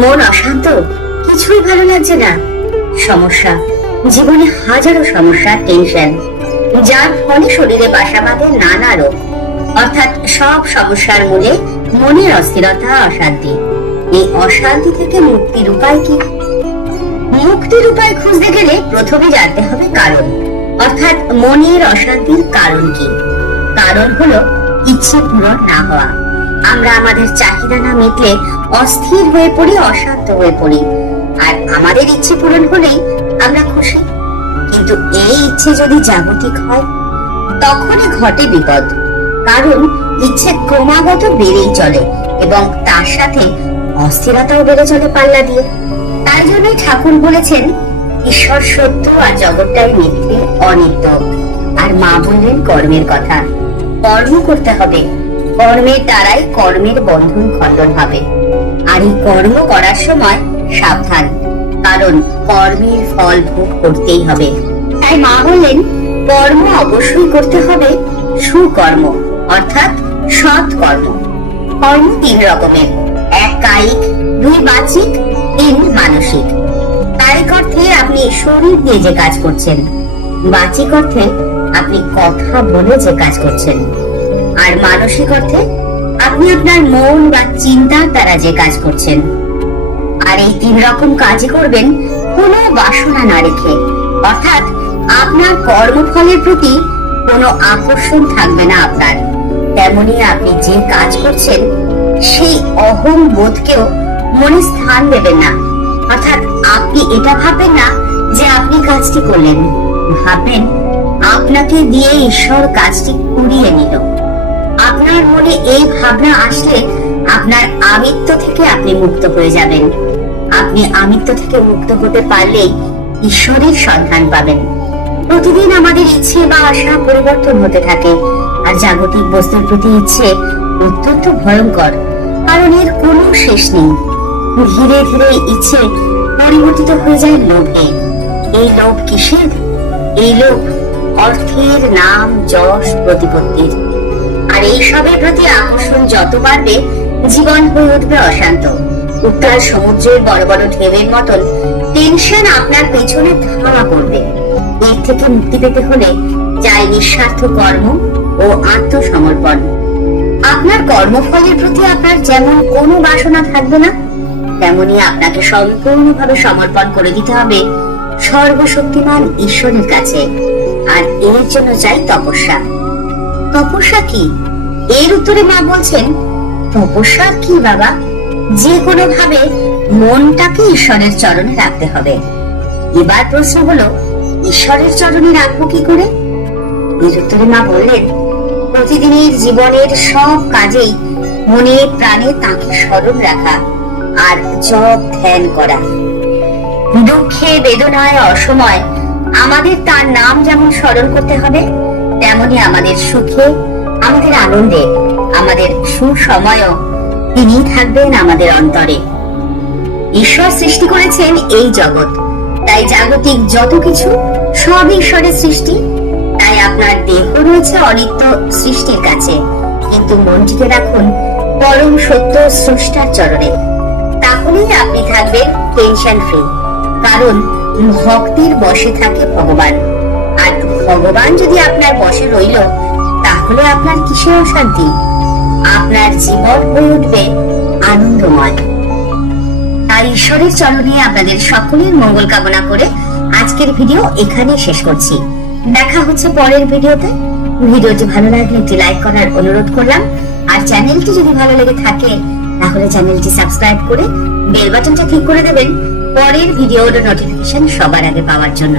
মন অশান্ত, কিছুই ভালো লাগছে না, সমস্যা, জীবনে হাজারো সমস্যা, টেনশন, যার ফলে শরীরে বাসা বাঁধে নানা রোগ। অর্থাৎ সব সমস্যার মূলে মনের অস্থিরতা, অশান্তি। এই অশান্তি থেকে মুক্তির উপায় কি? মুক্তির উপায় খুঁজতে গেলে প্রথমে জানতে হবে কারণ, অর্থাৎ মনের অশান্তির কারণ কি। কারণ হলো ইচ্ছে পূরণ না হওয়া। আমরা আমাদের চাহিদা না মিটলে অস্থির হয়ে পড়ি, অশান্ত হয়ে পড়ি। আর আমাদের ইচ্ছে পূরণ হলেই আমরা খুশি। কিন্তু এই ইচ্ছে যদি জাগতিক হয়, তখনই ঘটে বিপদ। কারণ ইচ্ছে ক্রমাগত বেড়েই চলে এবং তার সাথে অস্থিরতাও বেড়ে চলে পাল্লা দিয়ে। তাই জন্যই ঠাকুর বলেছেন, ঈশ্বর সত্য আর জগৎটাই মিথ্যে, অনিত্য। আর মা বললেন কর্মের কথা। কর্ম করতে হবে, কর্মের দ্বারাই কর্মের বন্ধন খণ্ডন হবে। আর এই কর্ম করার সময় সাবধান, কারণ কর্মের ফল ভোগ করতেই হবে। তাই মা বললেন কর্ম অবশ্যই করতে হবে, সুকর্ম অর্থাৎ সৎ কর্ম। কর্ম 3 রকমের, 1 কায়িক, 2 বাচিক, 3 মানসিক। কায়িক অর্থে আপনি শরীর দিয়ে যে কাজ করছেন, বাচিক অর্থে আপনি কথা বলে যে কাজ করছেন, আর মানসিক অর্থে আপনি আপনার মন বা চিন্তার দ্বারা যে কাজ করছেন। আর এই 3 রকম কাজই করবেন কোনো বাসনা না রেখে, অর্থাৎ আপনার কর্মফলের প্রতি কোনো আকর্ষণ থাকবে না আপনার। তেমনি আপনি যে কাজ করছেন সেই অহং বোধকেও মনে স্থান দেবেন না। অর্থাৎ আপনি এটা ভাববেন না যে আপনি কাজটি করলেন, ভাববেন আপনাকে দিয়ে ঈশ্বর কাজটি করিয়ে নিল। আপনার মনে এই ভাবনা আসলে আপনার আমিত্ব থেকে আপনি মুক্ত হয়ে যাবেন। আপনি আমিত্ব থেকে মুক্ত হতে পারলেই ঈশ্বরের সন্ধান পাবেন। প্রতিদিন আমাদের ইচ্ছে বা আশা পরিবর্তন হতে থাকে, আর জাগতিক বস্তুর প্রতি ইচ্ছে অত্যন্ত ভয়ঙ্কর, কারণ এর কোনো শেষ নেই। ধীরে ধীরে ইচ্ছে পরিবর্তিত হয়ে যায় লোভে। এই লোভ কিসের? এই লোভ অর্থের, নাম, যশ, প্রতিপত্তির। আর এই সবের প্রতি আকর্ষণ যত বাড়বে, জীবন হয়ে উঠবে অশান্ত। উত্তাল সমুদ্রের বড় বড় ঢেউয়ের মতন টেনশন আপনার পেছনে ধাওয়া করবে। এর থেকে মুক্তি পেতে হলে চাই নিঃস্বার্থ কর্ম ও আত্মসমর্পণ। আপনার কর্মফলের প্রতি আপনার যেমন কোনো বাসনা থাকবে না, তেমনি আপনাকে সম্পূর্ণভাবে সমর্পণ করে দিতে হবে সর্বশক্তিমান ঈশ্বরের কাছে। আর এর জন্য চাই তপস্যা। তপস্যা কি? এর উত্তরে মা বলছেন, তপস্যা কি বাবা? যে কোনো ভাবে মনটাকে ঈশ্বরের চরণে রাখতে হবে। এবার প্রশ্ন হলো, ঈশ্বরের চরণে রাখবো কি করে? এর উত্তরে মা বললেন, প্রতিদিনের জীবনের সব কাজেই মনে প্রাণে তাকে স্মরণ রাখা আর জপ ধ্যান করা। দুঃখে, বেদনায়, অসময় আমাদের তার নাম যেমন স্মরণ করতে হবে, তেমনি আমাদের সুখে, আমাদের আনন্দে, আমাদের সুসময়ও তিনি থাকবেন আমাদের অন্তরে। ঈশ্বর সৃষ্টি করেছেন এই জগৎ, তাই জাগতিক যত কিছু সব ঈশ্বরের সৃষ্টি। তাই আপনার দেহ রয়েছে অনিত্য সৃষ্টির কাছে, কিন্তু মনটিকে রাখুন পরম সত্য স্রষ্টার চরণে। তাহলেই আপনি থাকবেন টেনশন ফ্রি, কারণ ভক্তির বশে থাকে ভগবান। আর ভগবান যদি আপনার বশে রইল, তাহলে আপনার কিসের অশান্তি? আপনার জীবন হয়ে উঠবে আনন্দময়। তাই ঈশ্বরের চরণে আপনাদের সকলের মঙ্গল কামনা করে আজকের ভিডিও এখানে শেষ করছি। দেখা হচ্ছে পরের ভিডিওতে। ভিডিওটি ভালো লাগলে একটি লাইক করার অনুরোধ করলাম। আর চ্যানেলটি যদি ভালো লেগে থাকে, তাহলে চ্যানেলটি সাবস্ক্রাইব করে বেল বাটনটা ক্লিক করে দেবেন পরের ভিডিওর নোটিফিকেশন সবার আগে পাওয়ার জন্য।